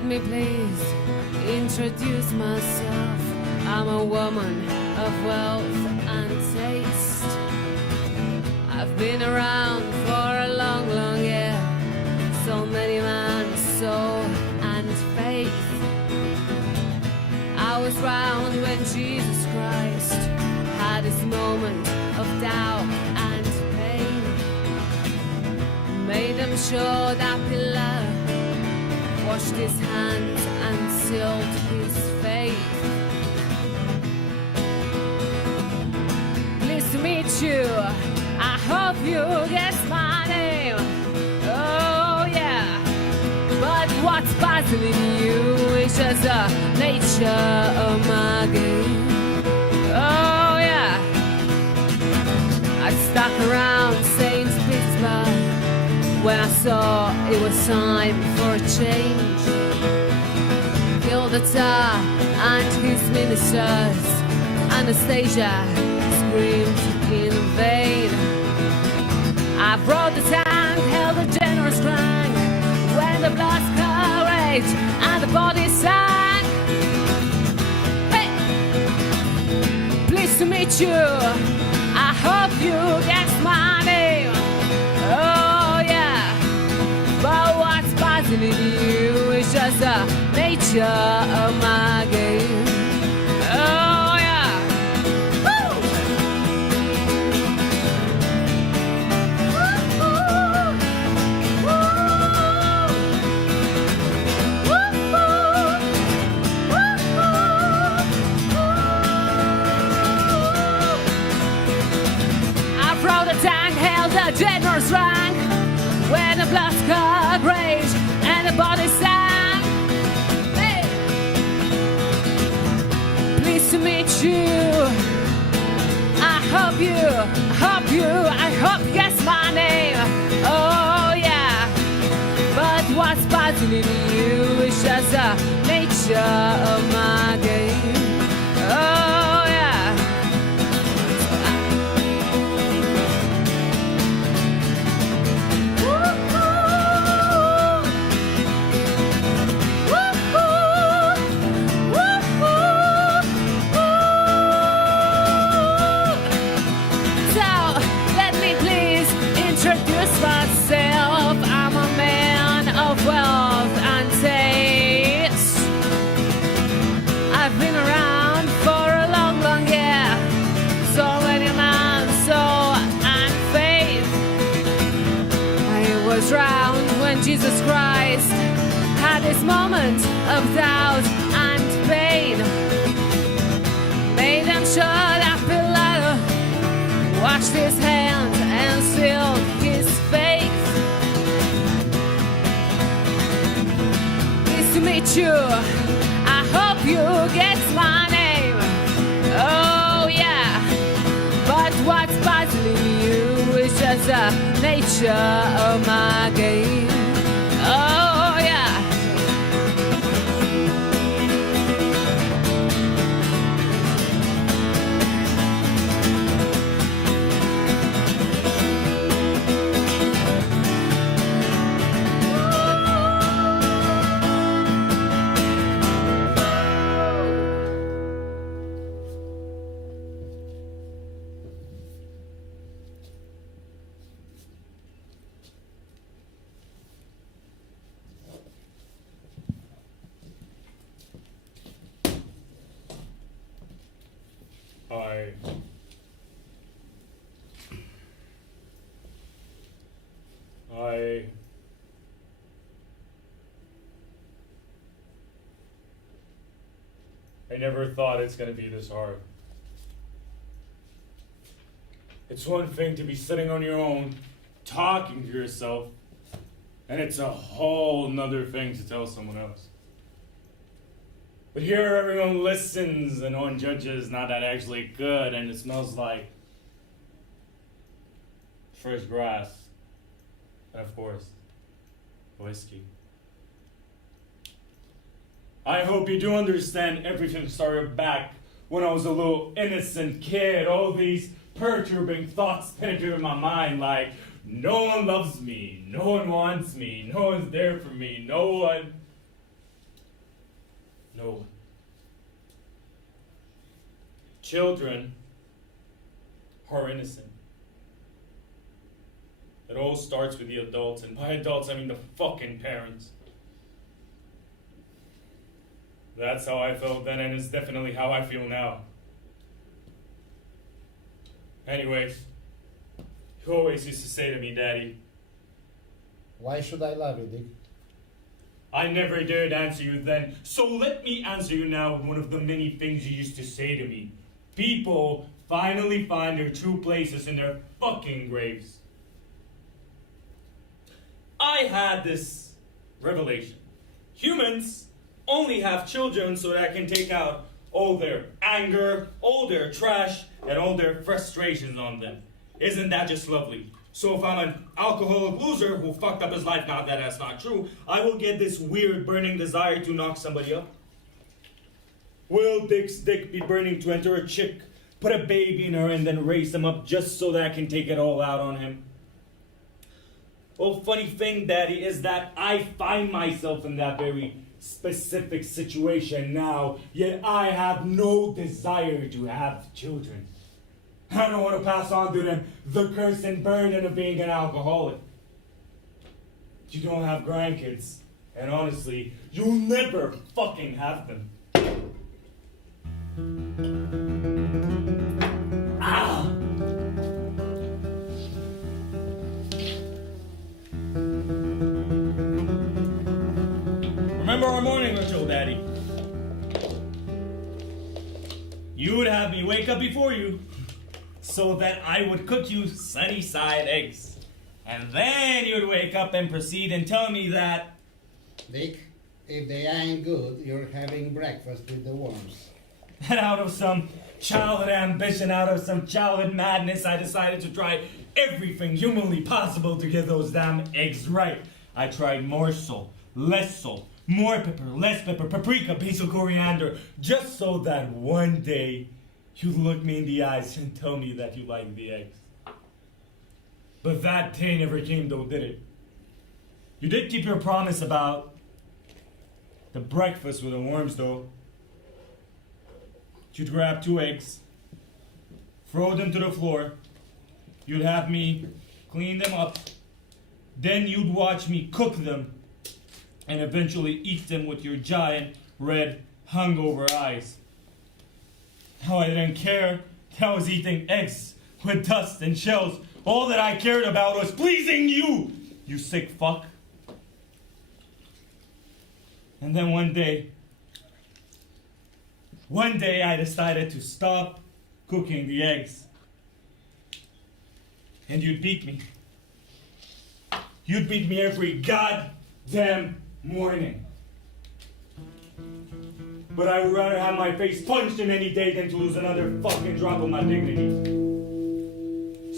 Let me please introduce myself. I'm a woman of wealth and taste. I've been around for a long, long year. So many man's soul and faith. I was round when Jesus Christ had his moment of doubt and pain. Made him sure that pillar, washed his hands and sealed his faith. Pleased to meet you, I hope you guess my name. Oh yeah, but what's puzzling you is just the nature of my game. Oh yeah, I stuck around St. Petersburg when I saw it was time for a change. Killed the Tsar and his ministers. Anastasia screamed in vain. I brought the tank, held a generous rank when the blood raged and the body sank. Hey, pleased to meet you. I hope you guess my name. Oh yeah, but what's puzzling you is just the nature of my game. Oh yeah. Woo! I brought a tank, held a generous rank when the blood got rage and the body sank. Hey, pleased to meet you. I hope you guess my name. Oh yeah, but what's puzzling you is just the nature of my game. Oh yeah. Introduce myself, I'm a man of wealth and taste. I've been around for a long, long year. So many man's soul and faith. I was round when Jesus Christ had his moment of doubt and pain. Made him sure that Pilate washed his hands and sealed his faith. Pleased to meet you. I hope you get my name. Oh yeah, but what's puzzling you is just the nature of my game. Oh yeah. I never thought it's going to be this hard. It's one thing to be sitting on your own, talking to yourself, and it's a whole nother thing to tell someone else. But here everyone listens and one judges not that actually good, and it smells like fresh grass, and of course, whiskey. I hope you do understand everything started back when I was a little innocent kid. All these perturbing thoughts penetrated my mind like, no one loves me, no one wants me, no one's there for me, no one No. Children are innocent. It all starts with the adults, and by adults I mean the fucking parents. That's how I felt then, and it's definitely how I feel now. Anyways, you always used to say to me, Daddy, Why should I love you, Dick? I never dared answer you then, so let me answer you now with one of the many things you used to say to me. People finally find their true places in their fucking graves. I had this revelation. Humans only have children so that I can take out all their anger, all their trash, and all their frustrations on them. Isn't that just lovely? So if I'm an alcoholic loser who fucked up his life, not that that's not true, I will get this weird burning desire to knock somebody up. Will Dick's dick be burning to enter a chick, put a baby in her, and then raise him up just so that I can take it all out on him? Well, funny thing, Daddy, is that I find myself in that very specific situation now, yet I have no desire to have children. I don't want to pass on to them the curse and burden of being an alcoholic. You don't have grandkids, and honestly, you'll never fucking have them. Ah! Remember our morning ritual, Daddy? You would have me wake up before you so that I would cook you sunny side eggs. And then you'd wake up and proceed and tell me that... Dick, if they ain't good, you're having breakfast with the worms. And out of some childhood ambition, out of some childhood madness, I decided to try everything humanly possible to get those damn eggs right. I tried more salt, less salt, more pepper, less pepper, paprika, basil, coriander, just so that one day you'd look me in the eyes and tell me that you like the eggs. But that day never came though, did it? You did keep your promise about the breakfast with the worms though. You'd grab 2 eggs, throw them to the floor, you'd have me clean them up, then you'd watch me cook them, and eventually eat them with your giant red hungover eyes. How I didn't care that I was eating eggs with dust and shells. All that I cared about was pleasing you, you sick fuck. And then one day I decided to stop cooking the eggs. And you'd beat me. You'd beat me every goddamn morning. But I would rather have my face punched in any day than to lose another fucking drop of my dignity.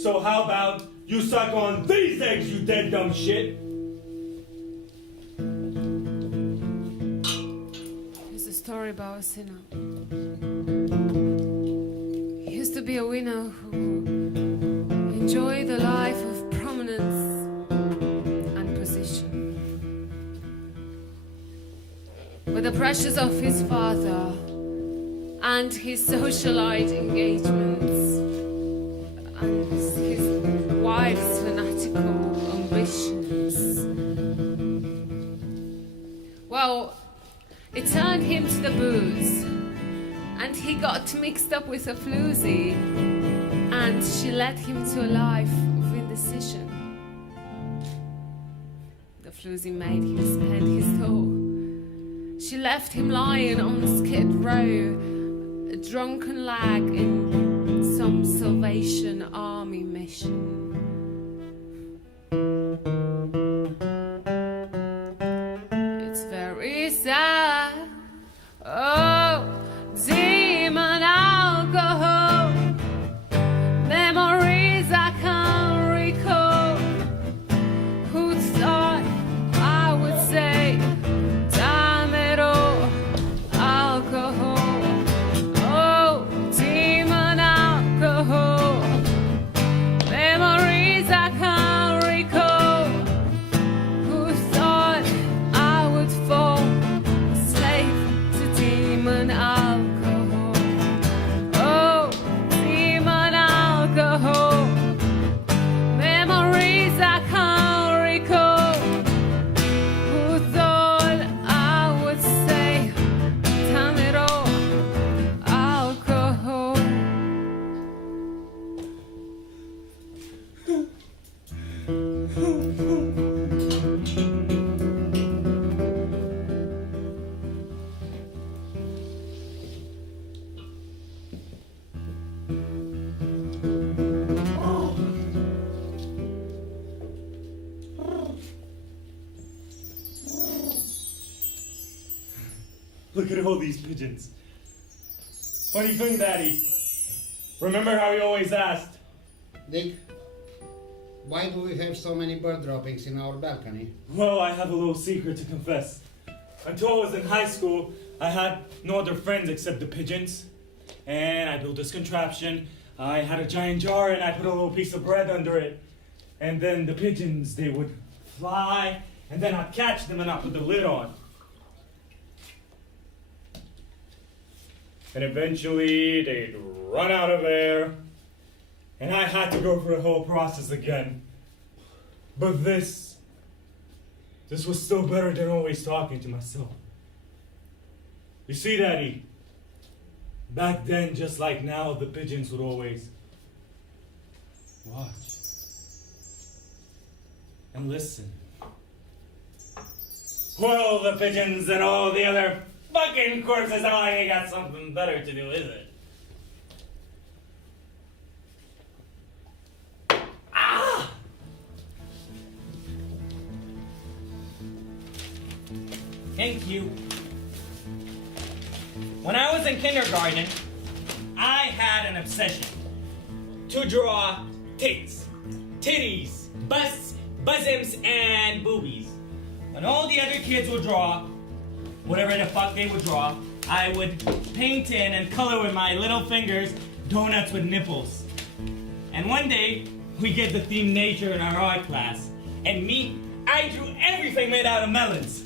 So how about you suck on these eggs, you dead dumb shit? Here's a story about a sinner. He used to be a winner who enjoyed the life of prominence and position. With the pressures of his father and his socialite engagements and his wife's fanatical ambitions. Well, it turned him to the booze, and he got mixed up with a floozy, and she led him to a life of indecision. The floozy made him spend his dough. She left him lying on Skid Row, a drunken lag in some Salvation Army mission. It's very sad. Oh, demon alcohol, memories I can't recall. Who thought I would say, damn it all, alcohol. Oh, demon alcohol, memories look at all these pigeons. Funny thing, Daddy. Remember how you always asked? Dick, why do we have so many bird droppings in our balcony? Well, I have a little secret to confess. Until I was in high school, I had no other friends except the pigeons. And I built this contraption. I had a giant jar and I put a little piece of bread under it. And then the pigeons, they would fly, and then I'd catch them and I'd put the lid on. And eventually they'd run out of air, and I had to go through the whole process again. But this was still better than always talking to myself. You see, Daddy, back then, just like now, the pigeons would always watch and listen. Well, the pigeons and all the other fucking corpses, I ain't got something better to do, is it? Ah! Thank you. When I was in kindergarten, I had an obsession to draw tits, titties, busts, bosoms, and boobies. When all the other kids would draw whatever the fuck they would draw, I would paint in and color with my little fingers donuts with nipples. And one day, we get the theme nature in our art class. And me, I drew everything made out of melons.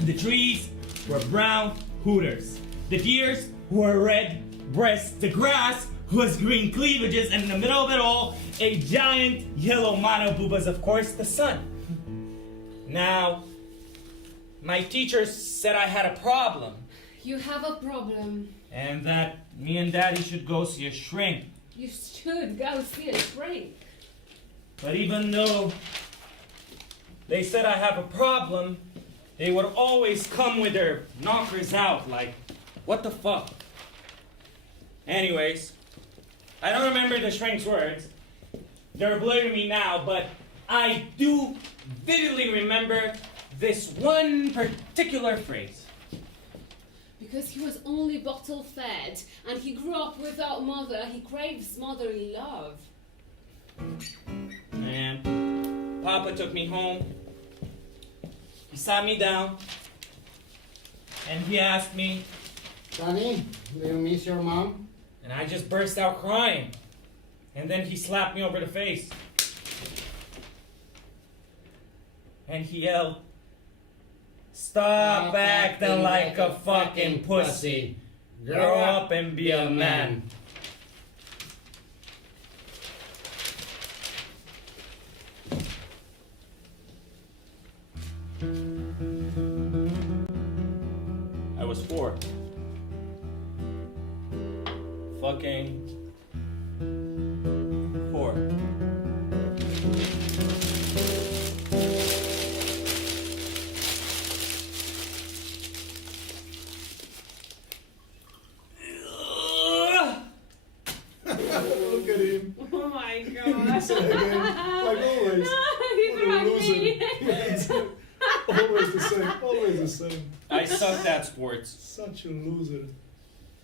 The trees were brown hooters. The deers were red breasts. The grass was green cleavages. And in the middle of it all, a giant yellow monoboobas, of course, the sun. Now, my teacher said I had a problem. You have a problem. And that me and Daddy should go see a shrink. You should go see a shrink. But even though they said I have a problem, they would always come with their knockers out, like, what the fuck? Anyways, I don't remember the shrink's words. They're blurring to me now, but I do vividly remember this one particular phrase. Because he was only bottle fed and he grew up without mother, he craves motherly love. And Papa took me home. He sat me down and he asked me, Sonny, do you miss your mom? and I just burst out crying. And then he slapped me over the face. And he yelled, "Stop acting like a fucking pussy. Grow up and be a man." I was 4. Fucking 4. Look at him. Oh my god. Say again, like always. He's What a like loser. me. Always the same, always the same. I sucked at sports. Such a loser.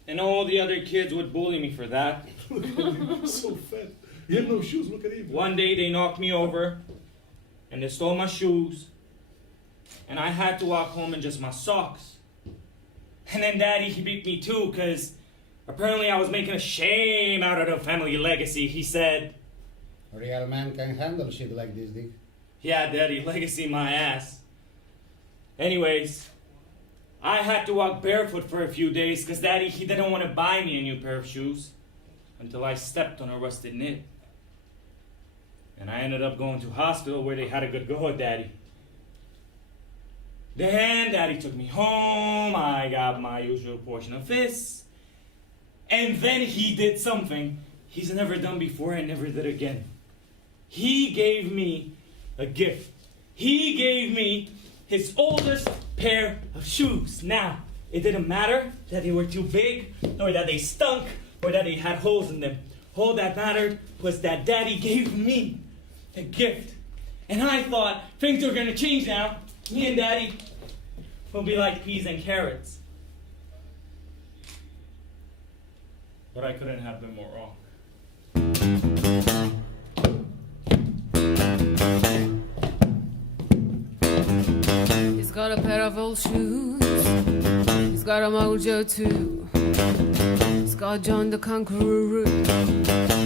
And all the other kids would bully me for that. Look at him, so fat. He had no shoes, look at him. One day they knocked me over and they stole my shoes. And I had to walk home in just my socks. And then Daddy, he beat me too, because apparently I was making a shame out of the family legacy. He said, A real man can handle shit like this, Dick. "Yeah, Daddy, legacy my ass." Anyways, I had to walk barefoot for a few days because Daddy, he didn't want to buy me a new pair of shoes until I stepped on a rusted knit. And I ended up going to hospital where they had a good go at Daddy. Then Daddy took me home. I got my usual portion of fists. And then he did something he's never done before and never did again. He gave me a gift. He gave me his oldest pair of shoes. Now, it didn't matter that they were too big, or that they stunk, or that they had holes in them. All that mattered was that Daddy gave me a gift. And I thought things were gonna change now. Me and Daddy will be like peas and carrots. But I couldn't have been more wrong. He's got a pair of old shoes. He's got a mojo too. He's got John the Conqueror.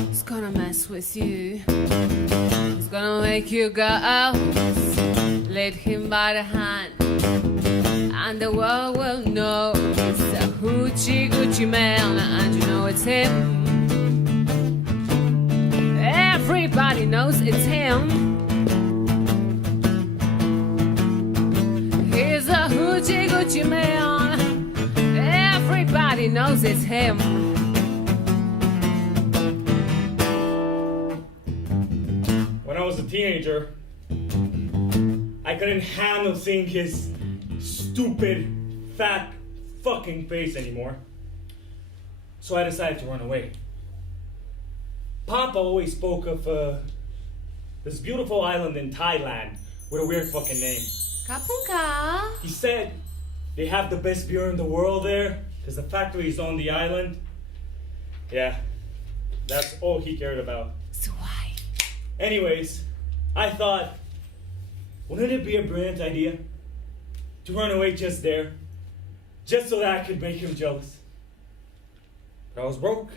He's gonna mess with you. He's gonna make you go out. Lead him by the hand. And the world will know it's a hoochie Gucci man. And you know it's him. Everybody knows it's him. He's a hoochie Gucci man. Everybody knows it's him. When I was a teenager, I couldn't handle seeing his stupid, fat, fucking face anymore. So I decided to run away. Papa always spoke of this beautiful island in Thailand with a weird fucking name. Kapunka. He said they have the best beer in the world there because the factory is on the island. Yeah, that's all he cared about. So why? Anyways, I thought, wouldn't it be a brilliant idea to run away just there, just so that I could make him jealous? But I was broke.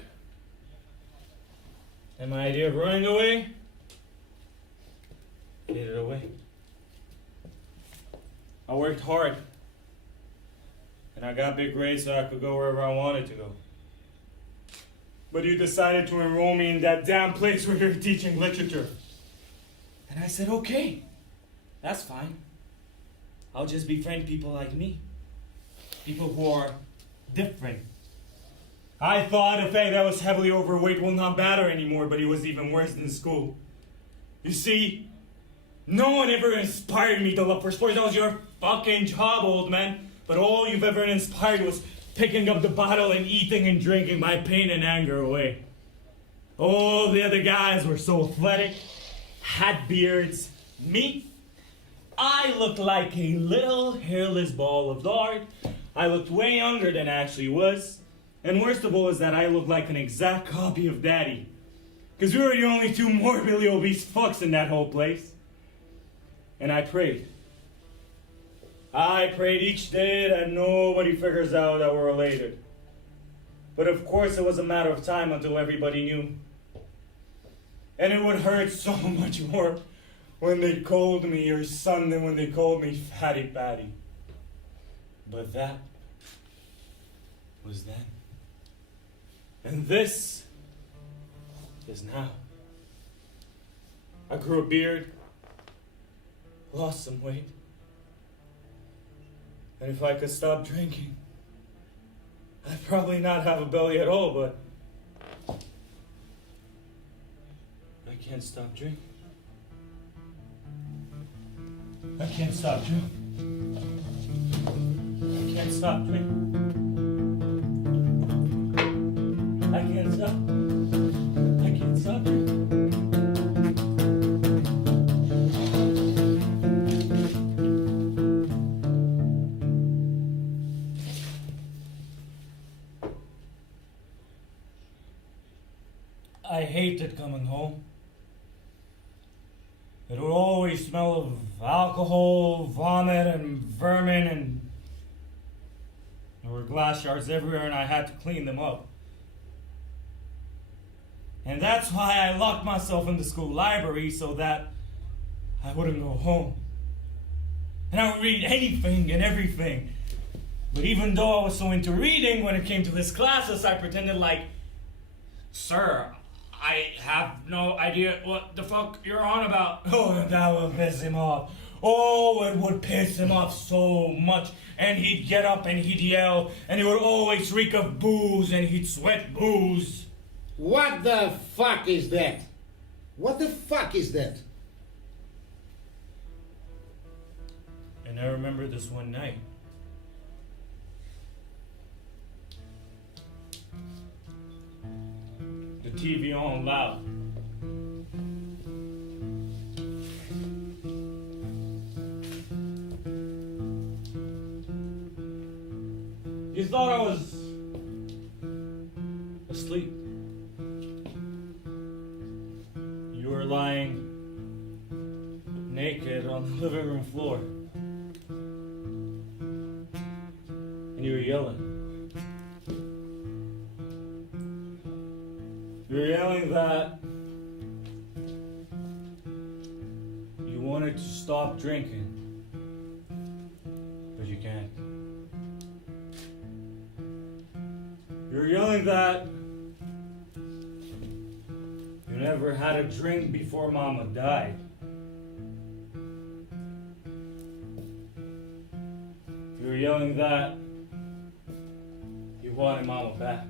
And my idea of running away faded away. I worked hard. And I got big grades so I could go wherever I wanted to go. But you decided to enroll me in that damn place where you're teaching literature. And I said, okay, that's fine. I'll just befriend people like me. People who are different. I thought a fact that was heavily overweight will not matter anymore, but it was even worse than school. You see, no one ever inspired me to love for sports. That was your fucking job, old man. But all you've ever inspired was picking up the bottle and eating and drinking my pain and anger away. All the other guys were so athletic, had beards. Me? I looked like a little hairless ball of lard. I looked way younger than I actually was. And worst of all is that I looked like an exact copy of Daddy. Because we were the only two morbidly obese fucks in that whole place. And I prayed. I prayed each day that nobody figures out that we're related. But of course it was a matter of time until everybody knew. And it would hurt so much more when they called me your son than when they called me Fatty Patty. But that was then. And this is now. I grew a beard, lost some weight, and if I could stop drinking, I'd probably not have a belly at all, but I can't stop drinking. I can't stop drinking. I can't stop drinking. I can't stop. I can't stop drinking. I hated coming home. It would always smell of alcohol, vomit, and vermin, and there were glass shards everywhere, and I had to clean them up. And that's why I locked myself in the school library so that I wouldn't go home. And I would read anything and everything. But even though I was so into reading, when it came to his classes, I pretended like, "Sir, I have no idea what the fuck you're on about." Oh, and that would piss him off. Oh, it would piss him off so much. And he'd get up and he'd yell, and it would always reek of booze, and he'd sweat booze. What the fuck is that? What the fuck is that? And I remember this one night. The TV on loud. You thought I was a asleep. You were lying naked on the living room floor. And you were yelling. You were yelling that you wanted to stop drinking, but you can't. You were yelling that you never had a drink before Mama died. You were yelling that you wanted Mama back.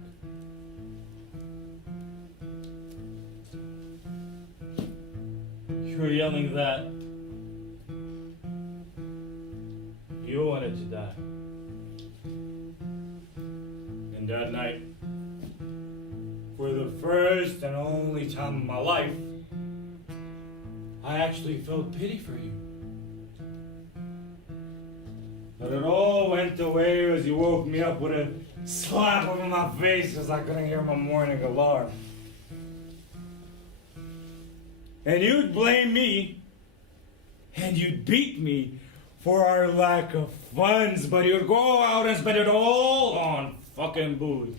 You were yelling that you wanted to die. And that night, for the first and only time in my life, I actually felt pity for you. But it all went away as you woke me up with a slap over my face because I couldn't hear my morning alarm. And you'd blame me, and you'd beat me for our lack of funds, but you'd go out and spend it all on fucking booze.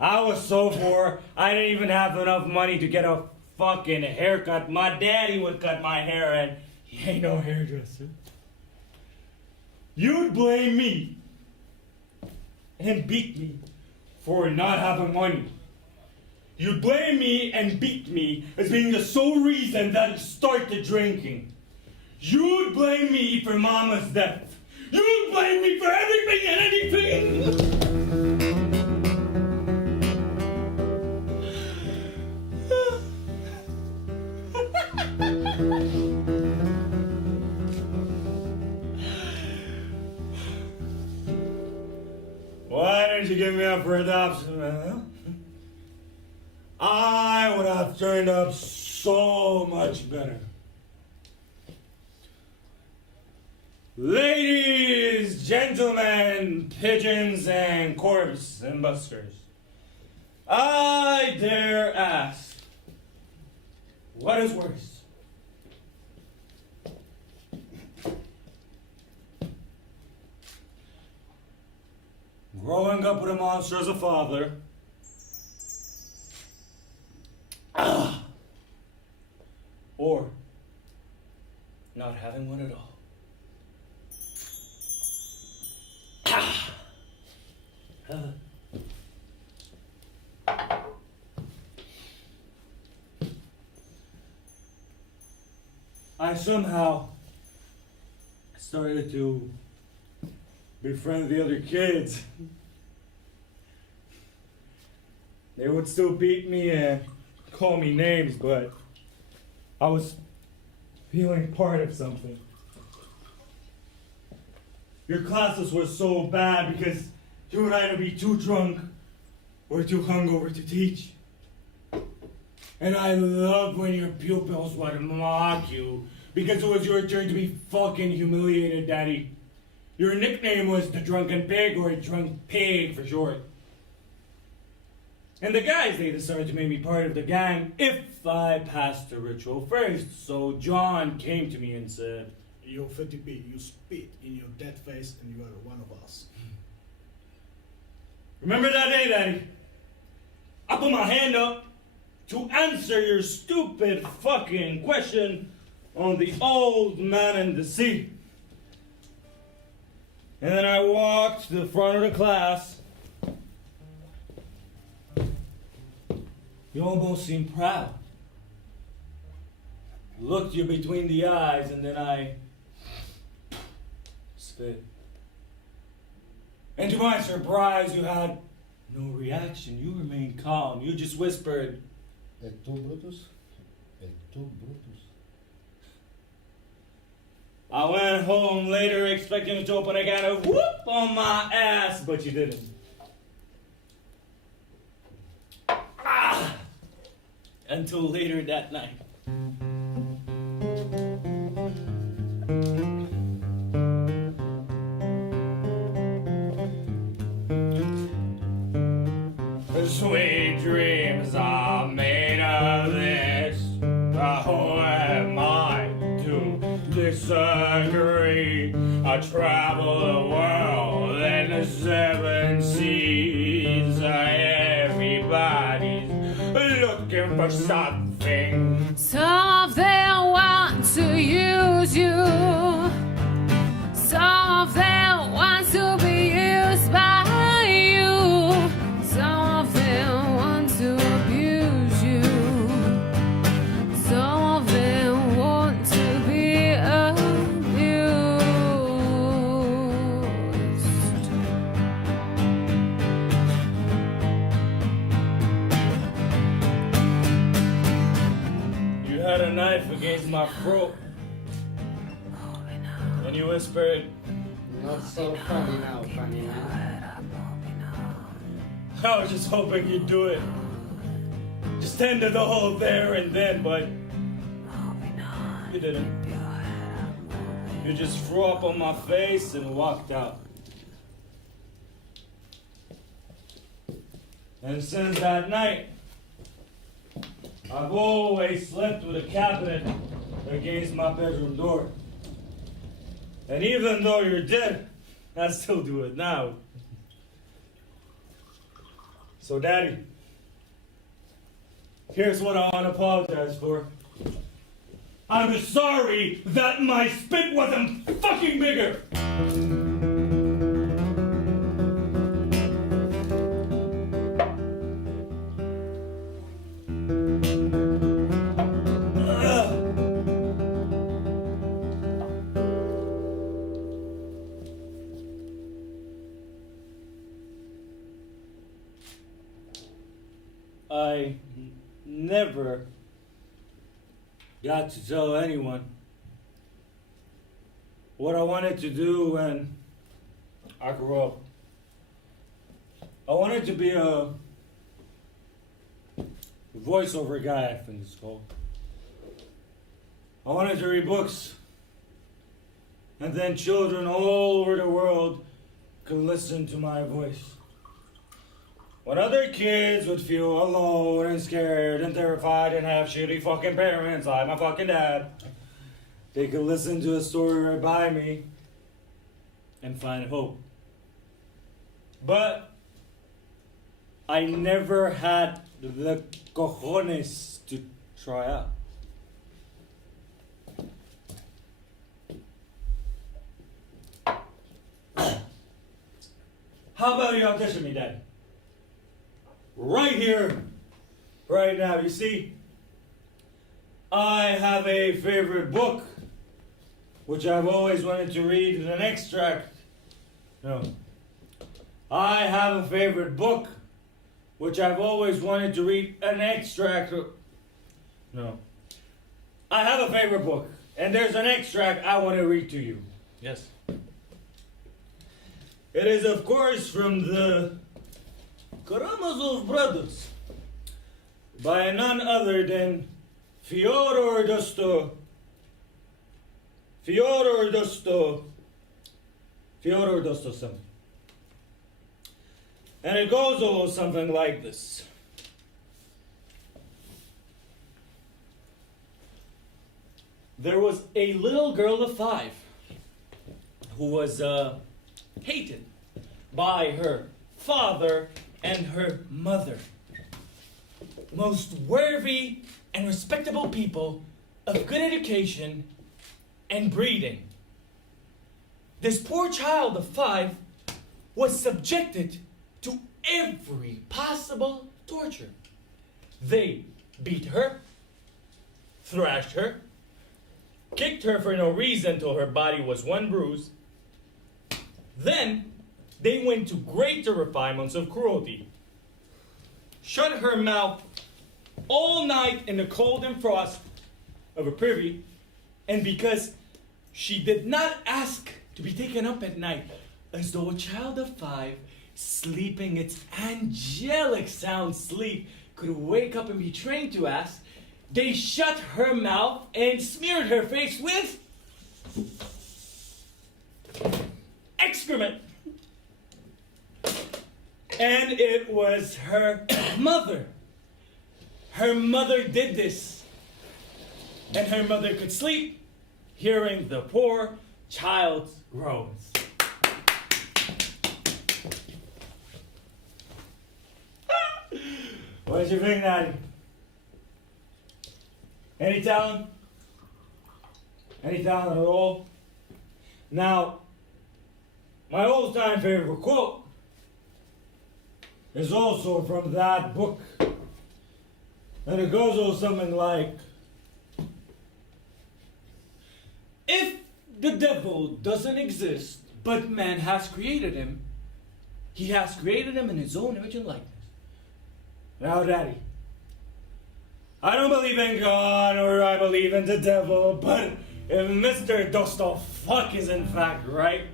I was so poor, I didn't even have enough money to get a fucking haircut. My daddy would cut my hair, and he ain't no hairdresser. You'd blame me and beat me for not having money. You'd blame me and beat me as being the sole reason that you started drinking. You'd blame me for Mama's death. You'd blame me for everything and anything. Why didn't you give me up for adoption, man? I would have turned up so much better. Ladies, gentlemen, pigeons, and corpse and busters, I dare ask, what is worse? Growing up with a monster as a father, or not having one at all. I somehow started to befriend the other kids. They would still beat me and call me names, but I was feeling part of something. Your classes were so bad because you would either be too drunk or too hungover to teach. And I loved when your pupils would mock you because it was your turn to be fucking humiliated, Daddy. Your nickname was the Drunken Pig, or Drunk Pig for short. And the guys, they decided to make me part of the gang if I passed the ritual first. So John came to me and said, You're 50p, you spit in your dead face and you are one of us. remember that day, Daddy? I put my hand up to answer your stupid fucking question on the old man in the sea. And then I walked to the front of the class. You almost seemed proud. Looked you between the eyes, and then I spit. And to my surprise, you had no reaction. You remained calm. You just whispered, Et tu, Brutus? Et tu, Brutus? I went home later expecting to open a can of whoop on my ass, but you didn't. Until later that night. I swear silly dreams are made of this. Who am I to disagree? I travel the world and the seven seas. Everybody's looking for something. Some of them want to use you. Some of them want to be used by you. Some of them want to abuse you. Some of them want to be abused. You had a knife against my throat. And you whispered, Not so funny now, funny man. I was just hoping you'd do it. Just ended the whole there and then, but you didn't. You just threw up on my face and walked out. And since that night, I've always slept with a cabinet against my bedroom door. And even though you're dead, I still do it now. So, Daddy, here's what I want to apologize for. I'm sorry that my spit wasn't fucking bigger. I never got to tell anyone what I wanted to do when I grew up. I wanted to be a voiceover guy, I think it's called. I wanted to read books, and then children all over the world could listen to my voice. When other kids would feel alone and scared and terrified and have shitty fucking parents like my fucking dad, they could listen to a story read by me and find hope. But I never had the cojones to try out. How about you audition me, Dad? Right here, right now. You see, I have a favorite book, which I've always wanted to read in an extract. No. I have a favorite book, which I've always wanted to read an extract. No. I have a favorite book, and there's an extract I want to read to you. Yes. It is, of course, from the Karamazov Brothers, by none other than Fyodor Dostoevsky. And it goes a little something like this. There was a little girl of 5 who was hated by her father and her mother. Most worthy and respectable people of good education and breeding. This poor child of 5 was subjected to every possible torture. They beat her, thrashed her, kicked her for no reason till her body was one bruise. Then they went to greater refinements of cruelty. Shut her mouth all night in the cold and frost of a privy, and because she did not ask to be taken up at night, as though a child of 5, sleeping its angelic sound sleep, could wake up and be trained to ask, they shut her mouth and smeared her face with excrement. And it was her mother. Her mother did this. And her mother could sleep, hearing the poor child's groans. What's your thing, Daddy? Any talent? Any talent at all? Now, my old-time favorite quote is also from that book. And it goes on something like, if the devil doesn't exist, but man has created him, he has created him in his own image and likeness. Now, Daddy, I don't believe in God or I believe in the devil, but if Mr. Dostofuck is in fact right,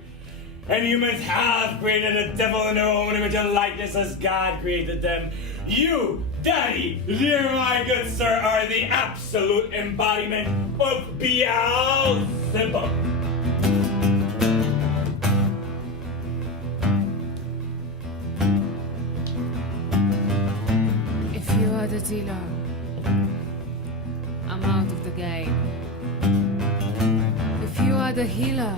and humans have created a devil in their own image and likeness as God created them, you, Daddy, dear my good sir, are the absolute embodiment of Beelzebub. If you are the dealer, I'm out of the game. If you are the healer,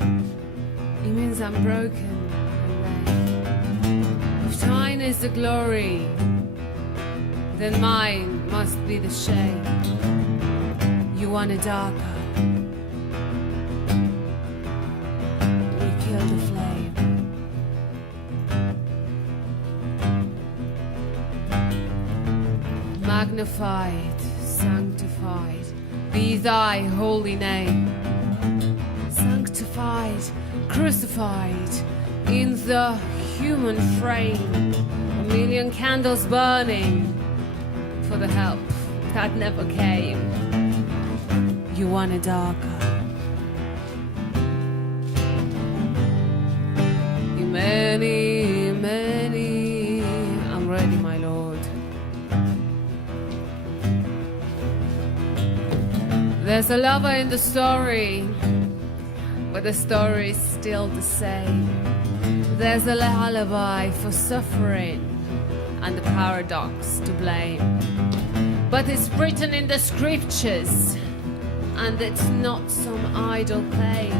it means I'm broken and lame. If thine is the glory, then mine must be the shame. You want it darker, we kill the flame. Magnified, sanctified, be thy holy name. Sanctified, crucified in the human frame. A million candles burning for the help that never came. You want it darker. Many, many, I'm ready, my lord. There's a lover in the story, but the story's still the same. There's a lullaby for suffering and the paradox to blame. But it's written in the scriptures, and it's not some idle claim.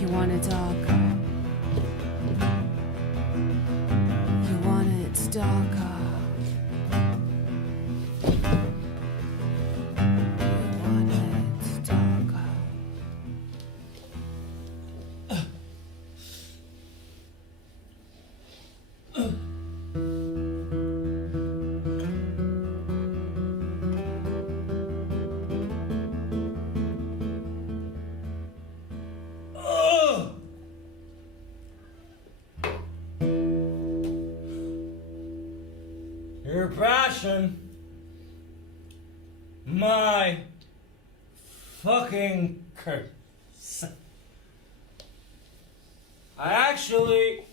You want it darker. You want it darker. Your passion, my fucking curse. I actually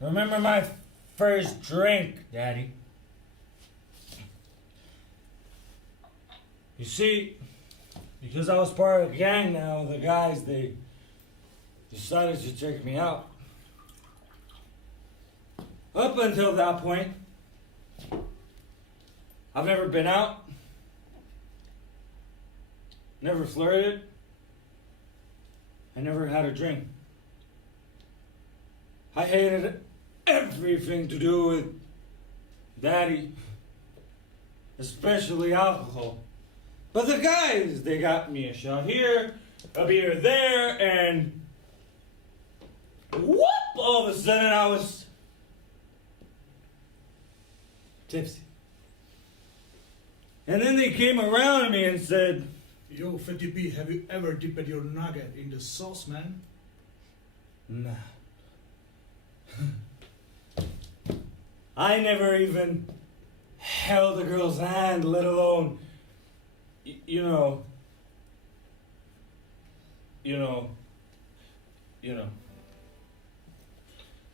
remember my first drink, Daddy. You see, because I was part of a gang now, the guys, they decided to check me out. Up until that point, I've never been out, never flirted, I never had a drink. I hated everything to do with Daddy, especially alcohol. But the guys, they got me a shot here, a beer there, and whoop, all of a sudden I was tipsy. And then they came around me and said, Yo, 50p, have you ever dipped your nugget in the sauce, man? nah. I never even held a girl's hand, let alone, you know.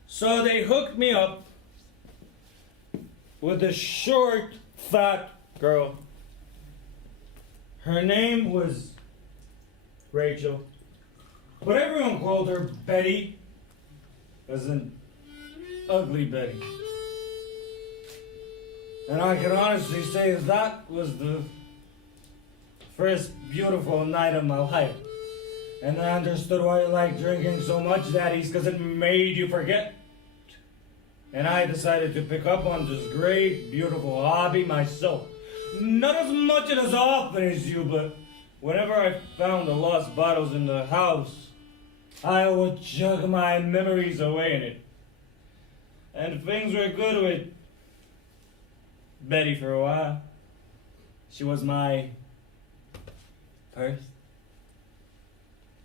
So they hooked me up with a short, fat girl. Her name was Rachel, but everyone called her Betty. was an ugly Betty. And I can honestly say that was the first beautiful night of my life. And I understood why you like drinking so much, Daddies, because it made you forget. And I decided to pick up on this great, beautiful hobby myself. Not as much and as often as you, but whenever I found the lost bottles in the house, I would chug my memories away in it. And things were good with Betty for a while. She was my first.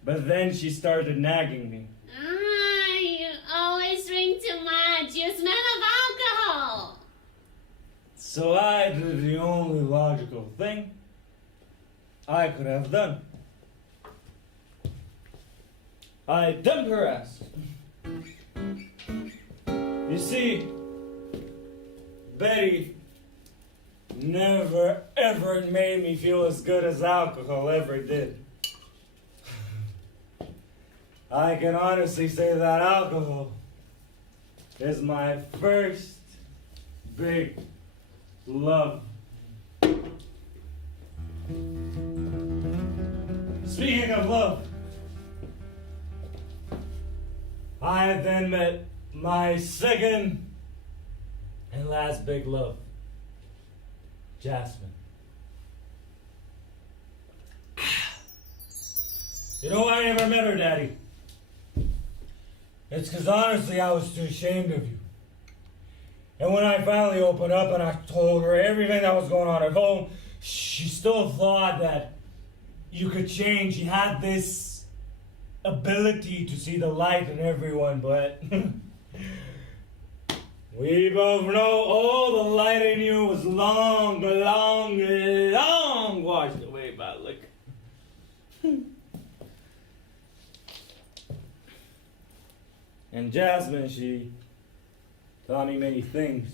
But then she started nagging me. You always drink too much. You smell of alcohol. So I did the only logical thing I could have done. I dumped her ass. You see, Betty never ever made me feel as good as alcohol ever did. I can honestly say that alcohol is my first big love. Speaking of love, I then met my second and last big love, Jasmine. You know why I never met her, Daddy? It's because honestly I was too ashamed of you. And when I finally opened up and I told her everything that was going on at home, she still thought that you could change. You had this ability to see the light in everyone, but we both know all the light in you was long washed away by liquor. And Jasmine, she taught me many things.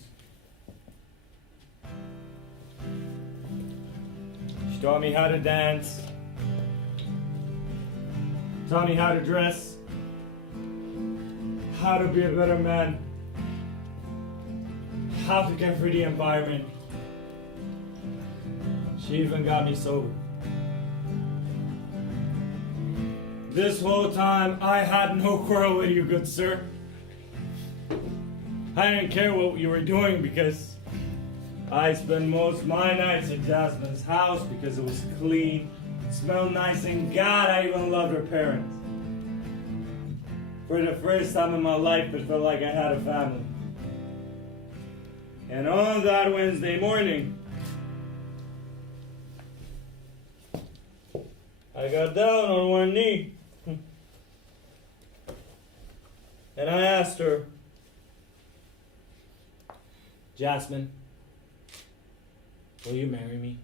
She taught me how to dance, taught me how to dress, how to be a better man, how to get through the environment. She even got me sober. This whole time, I had no quarrel with you, good sir. I didn't care what you were doing because I spent most of my nights at Jasmine's house because it was clean, it smelled nice, and God, I even loved her parents. For the first time in my life, it felt like I had a family. And on that Wednesday morning, I got down on one knee. And I asked her, Jasmine, will you marry me?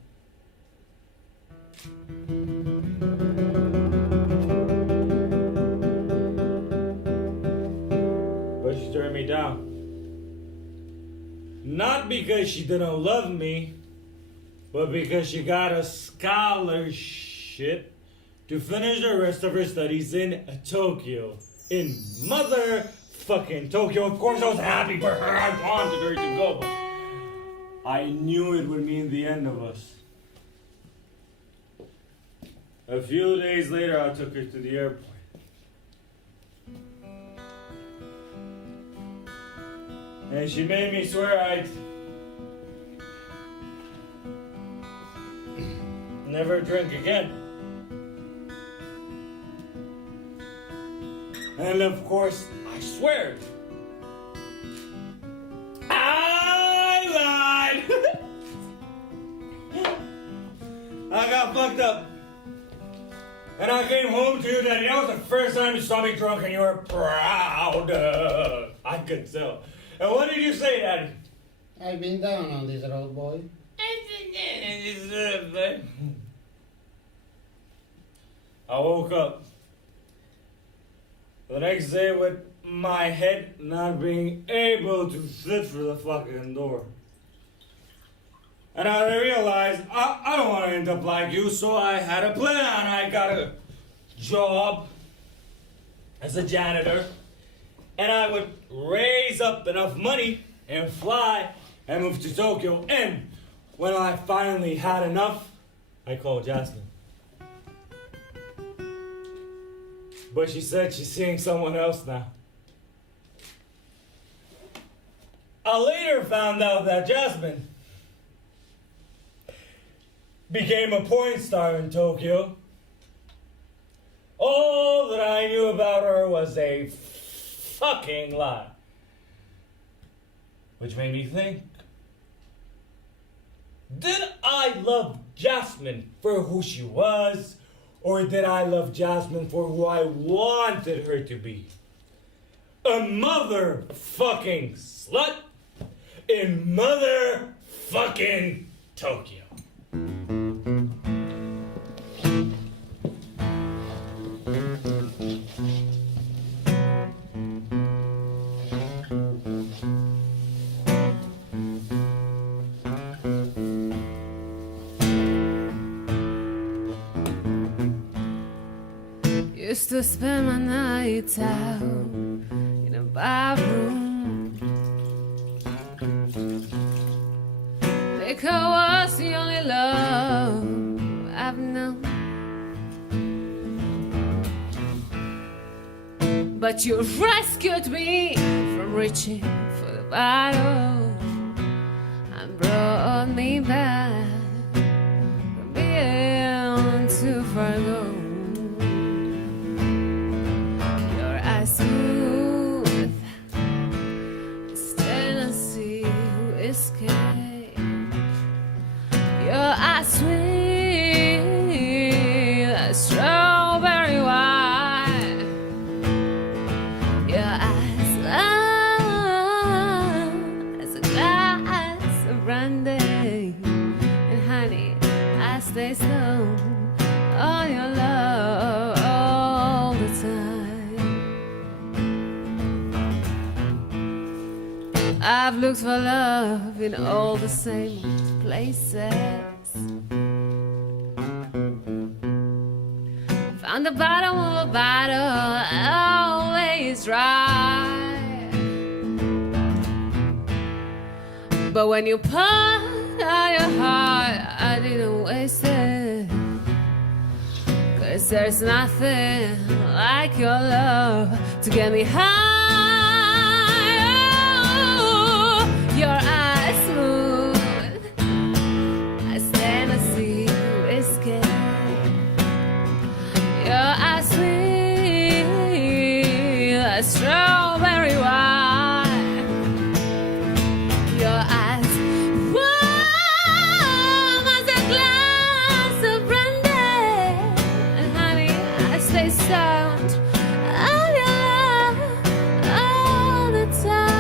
But she turned me down. Not because she didn't love me, but because she got a scholarship to finish the rest of her studies in Tokyo. In motherfucking Tokyo. Of course I was happy for her. I wanted her to go, but I knew it would mean the end of us. A few days later, I took her to the airport. And she made me swear I'd never drink again. And of course, I swear, I lied. I got fucked up. And I came home to you, Daddy. That was the first time you saw me drunk and you were proud. I could tell. And what did you say, Daddy? I've been down on this road, boy. I woke up the next day with my head not being able to fit through the fucking door. And I realized I don't want to end up like you, so I had a plan. I got a job as a janitor and I would raise up enough money and fly and move to Tokyo. And when I finally had enough, I called Jasmine. But she said she's seeing someone else now. I later found out that Jasmine became a porn star in Tokyo. All that I knew about her was a fucking lie. Which made me think, did I love Jasmine for who she was, or did I love Jasmine for who I wanted her to be? A motherfucking slut in motherfucking Tokyo. Used to spend my nights out in a bathroom. Liquor was the only love I've known. But you rescued me from reaching for the bottle and brought me back from being too far gone. Smooth as Tennessee whiskey. Your eyes sweet as strawberry wine. Your eyes long as a glass of brandy. And honey, I stay stoned on your love all the time. I've looked for love in all the same places. Found the bottom of a bottle always dry. But when you poured out your heart, I didn't waste it. 'Cause there's nothing like your love to get me high. Your eyes smooth as Tennessee whiskey. Your eyes sweet as strawberry wine. Your eyes warm as a glass of brandy. And honey, I stay stoned on your love all the time.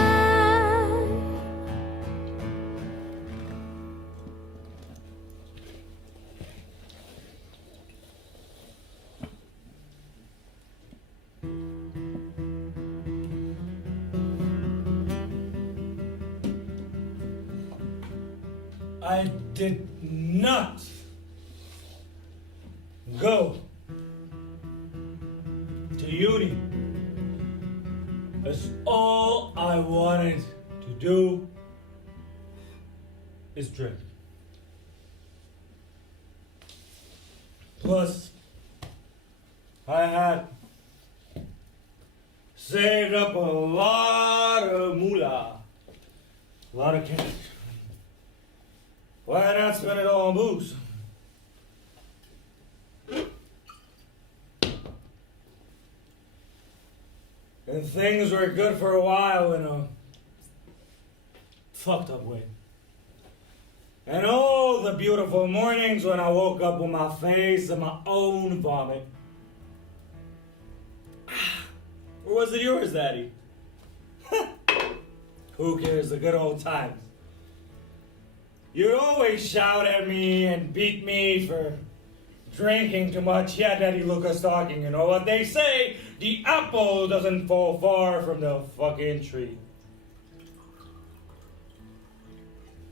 I did not go to uni. That's all I wanted to do is drink. Plus, I had saved up a lot of moolah, a lot of cash. Why not spend it all on booze? And things were good for a while in a fucked up way. And all the beautiful mornings when I woke up with my face in my own vomit. Or was it yours, Daddy? Who cares? The good old times. You'd always shout at me and beat me for drinking too much. Yeah, Daddy Lucas talking. You know what they say? The apple doesn't fall far from the fucking tree.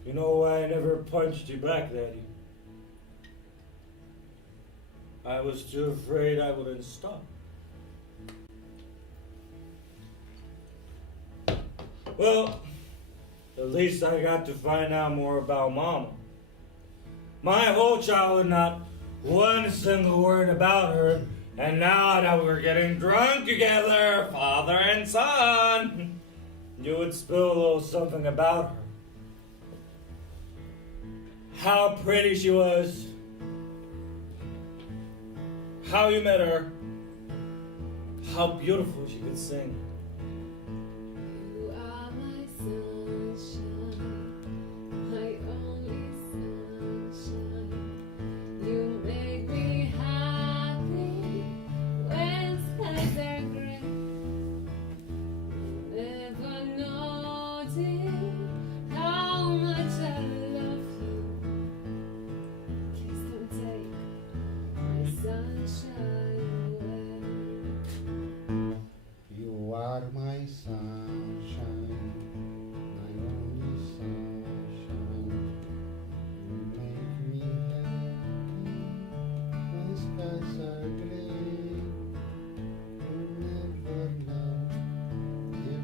You know why I never punched you back, Daddy? I was too afraid I wouldn't stop. Well, at least I got to find out more about Mama. My whole childhood, not one single word about her, and now that we're getting drunk together, father and son, you would spill a little something about her. How pretty she was, how you met her, how beautiful she could sing. You are my sunshine, my only sunshine. You make me happy when skies are gray. Never noticed how much I love you. Please don't take my sunshine away. You are my sunshine, my only sunshine. You make me happy when skies are gray. You never know, dear,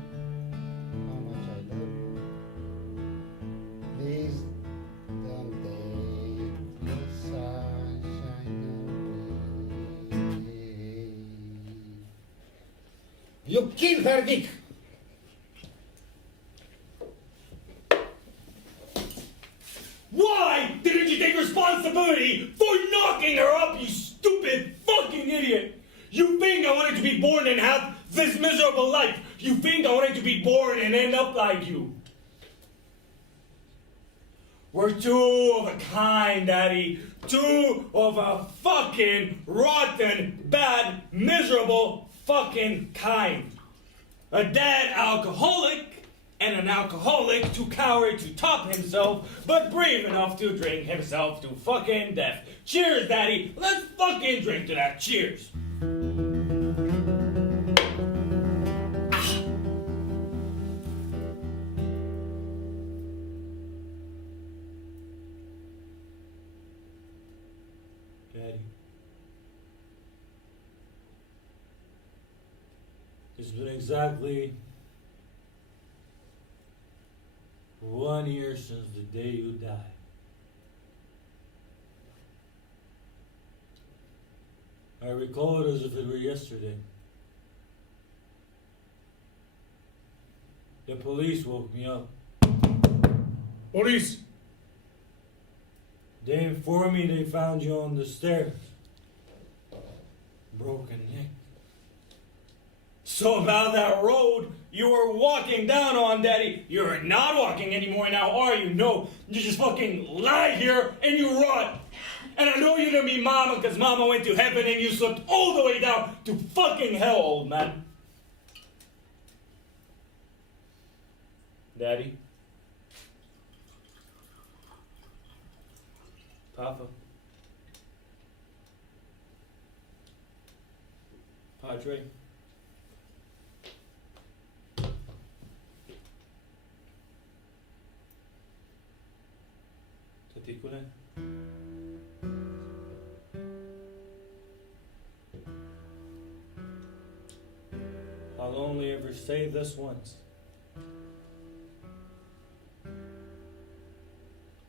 how much I love you. Please don't take your sunshine away. You killed her, Dick! Why didn't you take responsibility for knocking her up, you stupid fucking idiot? You think I wanted to be born and have this miserable life? You think I wanted to be born and end up like you? We're two of a kind, Daddy. Two of a fucking rotten, bad, miserable fucking kind. A dead alcoholic and an alcoholic too coward to top himself, but brave enough to drink himself to fucking death. Cheers, Daddy. Let's fucking drink to that. Cheers. Daddy. It's been exactly 1 year since the day you died. I recall it as if it were yesterday. The police woke me up. Police! They informed me they found you on the stairs. Broken neck. So about that road you were walking down on, Daddy, you're not walking anymore now, are you? No, you just fucking lie here and you rot. And I know you didn't mean Mama because Mama went to heaven and you slipped all the way down to fucking hell, old man. Daddy? Papa? Padre? Tatikule? I'll only ever say this once.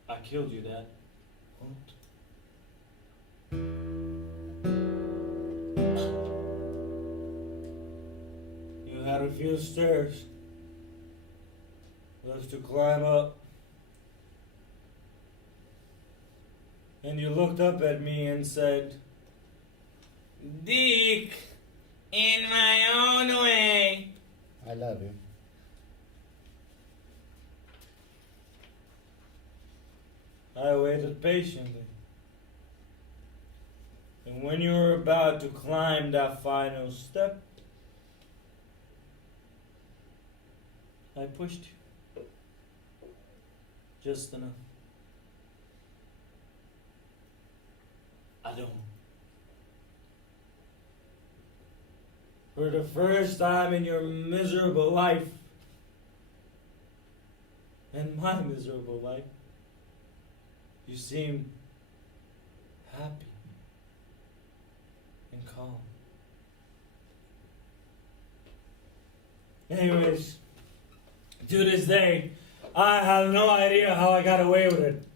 I killed you, Dad. You had a few stairs left to climb up. And you looked up at me and said, Dick, in my own way. I love you. I waited patiently. And when you were about to climb that final step, I pushed you. Just enough. I don't. For the first time in your miserable life, and my miserable life, you seem happy and calm. Anyways, To this day, I have no idea how I got away with it.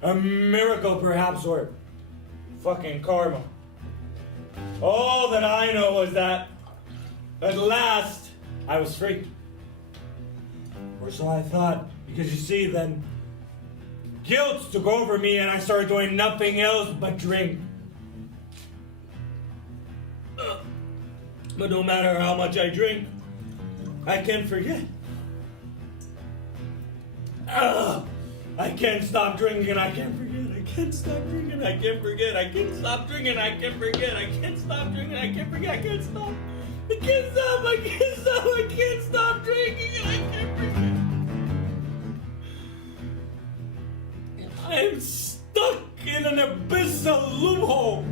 A miracle, perhaps, or fucking karma. All that I know is that at last I was free. Or so I thought, because you see, then guilt took over me and I started doing nothing else but drink. But no matter how much I drink, I can't forget. I can't stop drinking, I can't forget. I can't stop drinking, I can't forget. I can't stop drinking, I can't forget. I can't stop drinking, I can't forget. I can't stop. I can't stop, I can't stop, I can't stop drinking and I can't forget. I am stuck in an abyssal loophole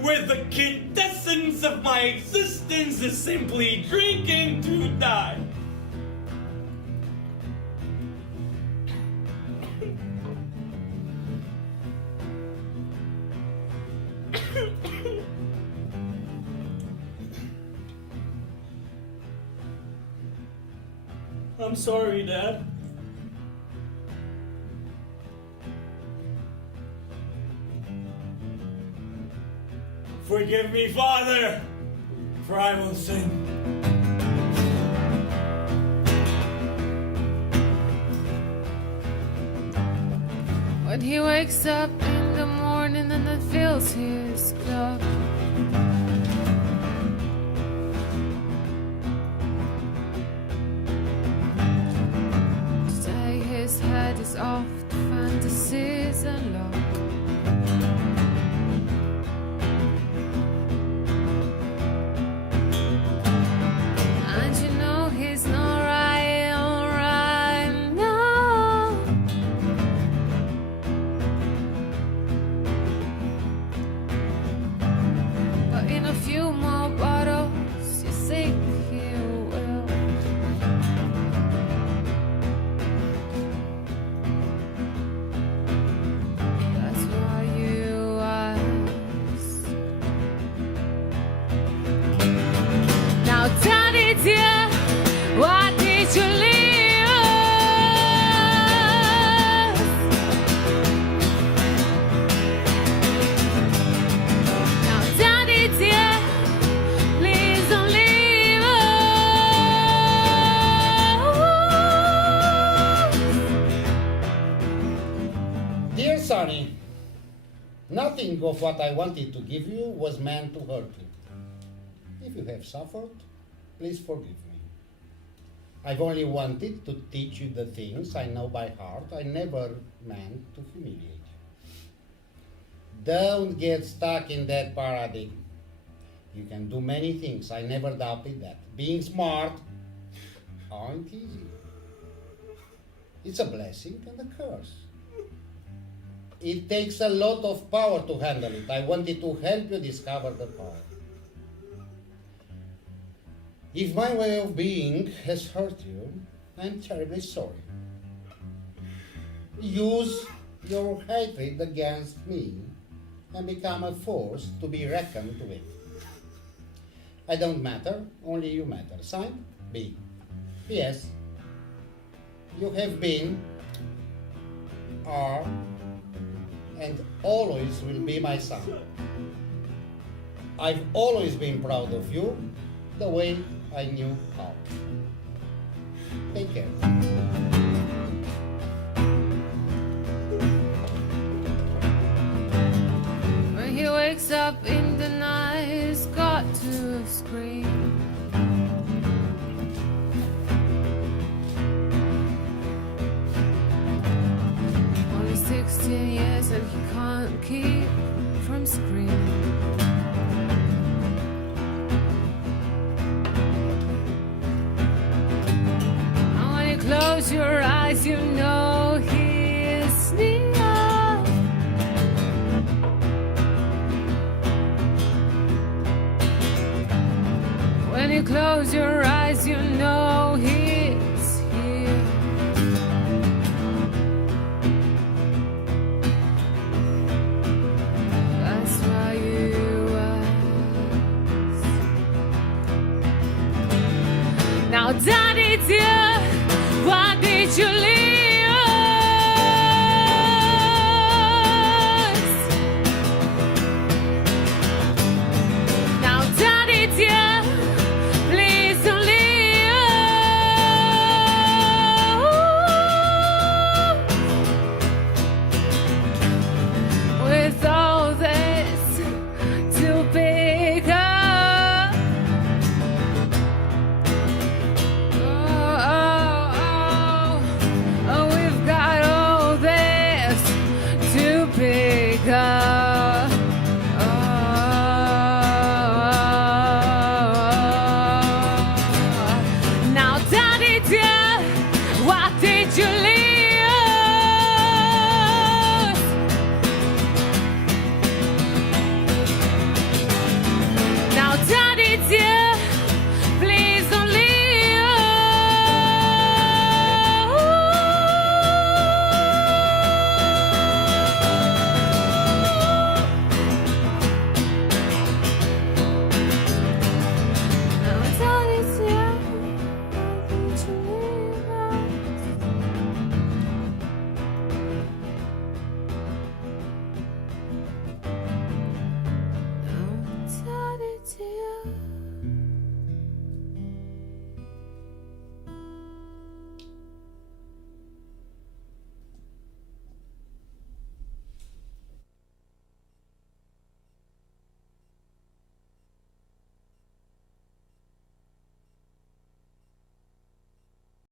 where the quintessence of my existence is simply drinking to die. I'm sorry, Dad. Forgive me, Father, for I will sin. When he wakes up in the morning and then fills his cup, say his head is off to fantasies and love. And you know he's not right now. But in a few more bottles, you think he will. That's why you ask. Now, Daddy dear, why did you leave us? Now, Daddy dear, please don't leave us. Dear Sonny, nothing of what I wanted to give you was meant to hurt you. If you have suffered, please forgive me. I've only wanted to teach you the things I know by heart. I never meant to humiliate you. Don't get stuck in that paradigm. You can do many things. I never doubted that. Being smart aren't easy. It's a blessing and a curse. It takes a lot of power to handle it. I wanted to help you discover the power. If my way of being has hurt you, I'm terribly sorry. Use your hatred against me and become a force to be reckoned with. I don't matter, only you matter. Signed, B. P.S. You have been, are, and always will be my son. I've always been proud of you, the way I knew how. Take care. When he wakes up in the night, he's got to scream. Only 16 years and he can't keep from screaming. Close your eyes, you know